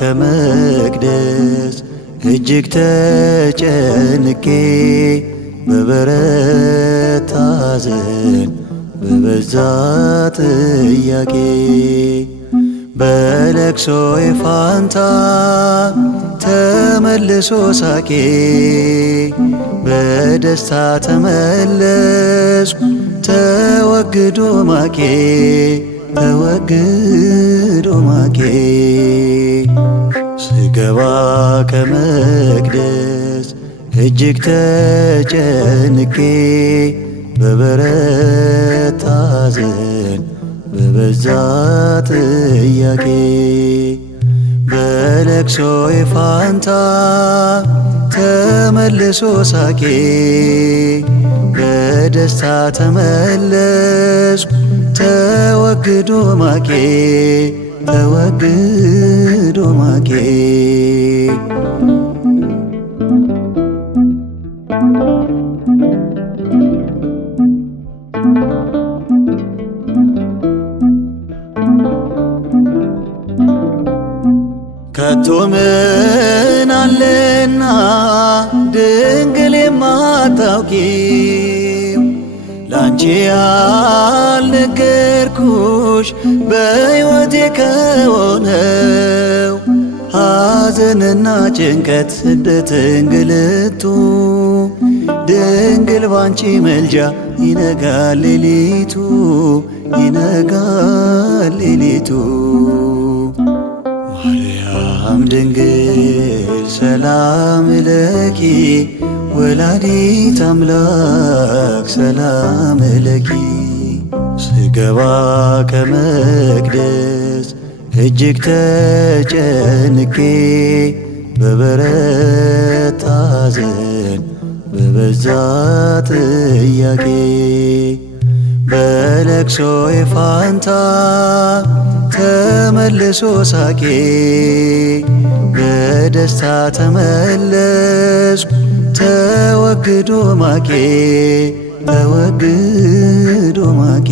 ከመቅደስ እጅግ ተጨንቄ በበረታ ሐዘን በበዛ ጥያቄ በለቅሶዬ ፋንታ ተመልሶ ሳቄ በደስታ ተመለስኩ ተወግዶ ማቄ ተወግዶ ማቄ ስገባ ከመቅደስ እጅግ ተጨንቄ በበረታ ሐዘን በበዛ ጥያቄ በለቅሶዬ ፋንታ ተመልሶ ሳቄ በደስታ ተመለስኩ ተወግዶ ማቄ ተወግዶ ማቄ ከቶ ምን አለና ድንግል የማታውቂው ላንቺ ያልነገርኩሽ በሕይወቴ ከሆነው ሐዘንና ጭንቀት ስደት እንግልቱ ድንግል ባንቺ መልጃ ይነጋል ሌሊቱ ይነጋል ሌሊቱ ማርያም ድንግል ሰላም ለኪ ወላዲት አምላክ ሰላም ለኪ ስገባ ከመቅደስ እጅግ ተጨንቄ በበረታ ሐዘን በበዛ ጥያቄ በለቅሶዬ ፋንታ ተመልሶ ሳቄ በደስታ ተመለስኩ ተወግዶ ማቄ ተወግዶ ማቄ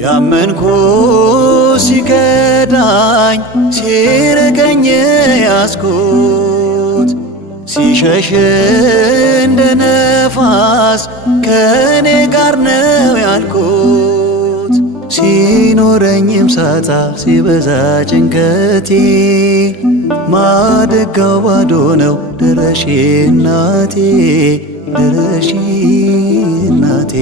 ያመንኩ ሲከዳኝ ሲርቀኝ ያስኩት ሲሸሽ እንደ ነፋስ ከኔ ጋር ነው ያልኩት ሲኖረኝም ሳጣ ሲበዛ ጭንቀቴ ማደጋው ባዶ ነው ድረሺ እናቴ ድረሺ እናቴ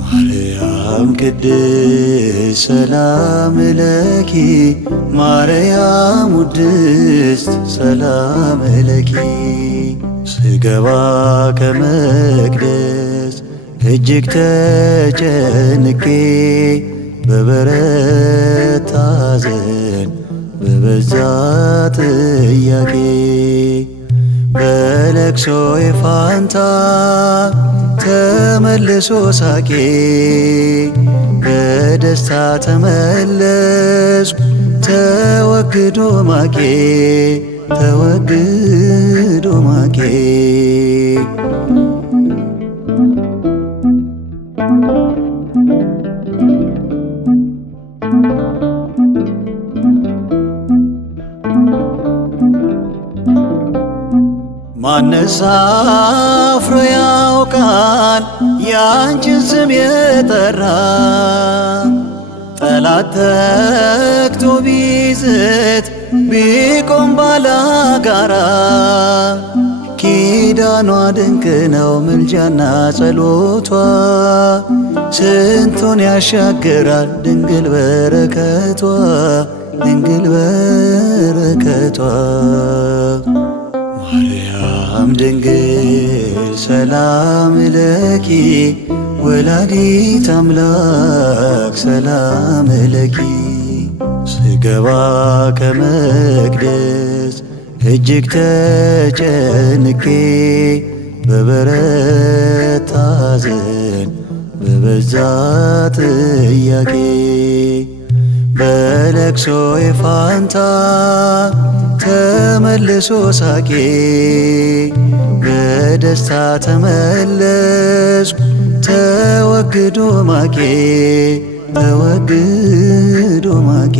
ማርያም ቅድስት ሰላም ለኪ ማርያም ውድስት ሰላም ለኪ ስገባ ከመቅደስ እጅግ ተጨንቄ በበረታ ሐዘን በበዛ ጥያቄ በለቅሶዬ ፋንታ ተመልሶ ሳቄ በደስታ ተመለስኩ ተወግዶ ማቄ ተወግዶ ማቄ ማንስ አፍሮ ያውቃል ያንቺን ስም የጠራ ጠላት ተግቶ ቢዝት ቢቆም ባላጋራ ኪዳኗ ድንቅ ነው ምልጃና ጸሎቷ ስንቱን ያሻግራል ድንግል በረከቷ ድንግል በረከቷ ማርያም ድንግል ሰላም ለኪ ወላዲት አምላክ ሰላም ለኪ ስገባ ከመቅደስ እጅግ ተጨንቄ በበረታ ሐዘን በበዛ ጥያቄ በለቅሶዬ ፋንታ ተመልሶ ሳቄ በደስታ ተመለስኩ ተወግዶ ማቄ ተወግዶ ማቄ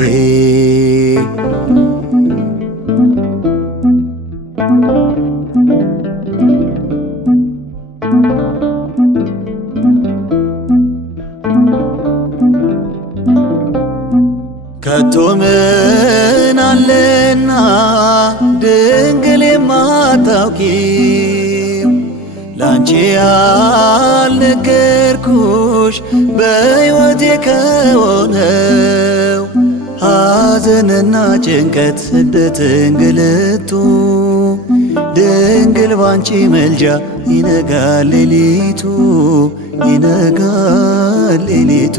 ከቶ ምን አለና ድንግል የማታውቂው ላንቺ ያልነገርኩሽ በሕይወቴ ከሆነው ሐዘንና ጭንቀት ስደት እንግልቱ ድንግል ባንቺ መልጃ ይነጋል ሌሊቱ ይነጋል ሌሊቱ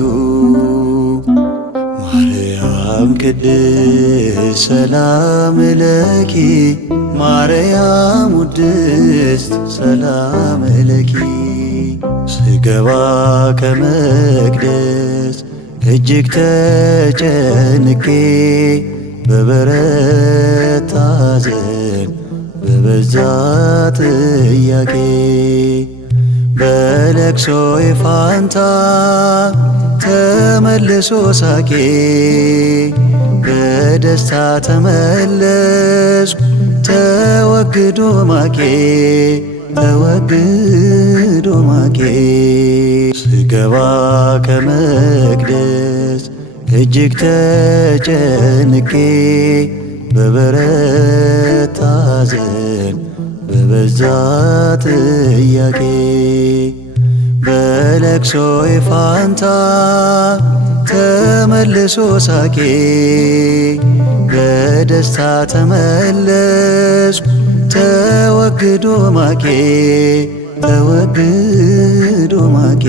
ማርያም ቅድስት ሰላም ለኪ ማርያም ውድስት ሰላም ለኪ ስገባ ከመቅደስ እጅግ ተጨንቄ በበረታ ሐዘን በበዛ ጥያቄ በለቅሶዬ ፋንታ ተመልሶ ሳቄ በደስታ ተመለስኩ ተወግዶ ማቄ ተወግዶ ማቄ ስገባ ከመቅደስ እጅግ ተጨንቄ በበረታ ሐዘን በበዛ ጥያቄ በለቅሶዬ ፋንታ ተመልሶ ሳቄ በደስታ ተመለስኩ ተወግዶ ማቄ ተወግዶ ማቄ